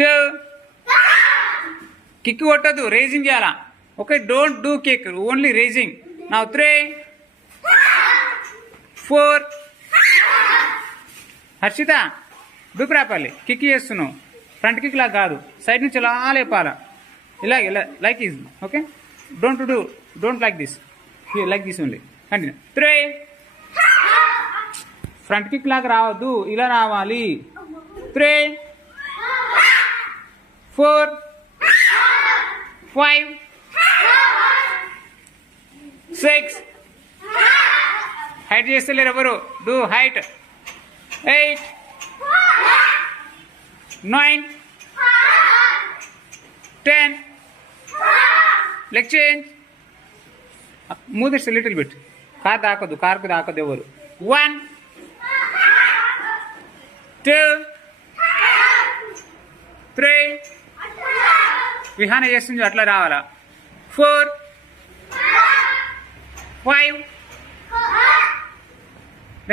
2 kick కొట్టద్దు, raising చేయాలా. Okay, don't do kick, only raising. Now 3 4 Harshita do properly. Kick చేస్తున్నావు, front kick లాగా కాదు, సైడ్ నుంచి ఇలా లేపాలా, ఇలా like is. Okay, don't like this, like this only. Continue. 3 front kick లాగా రావద్దు, ఇలా రావాలి. 3 4 5 6 హైట్ చేస్తలేరు ఎవరు, do height. 8 9 10 leg change. Move this little bit. కార్కు దాకదు ఎవరు. 1 2 3 విహాన చేస్తుంది అట్లా రావాలా. 4 5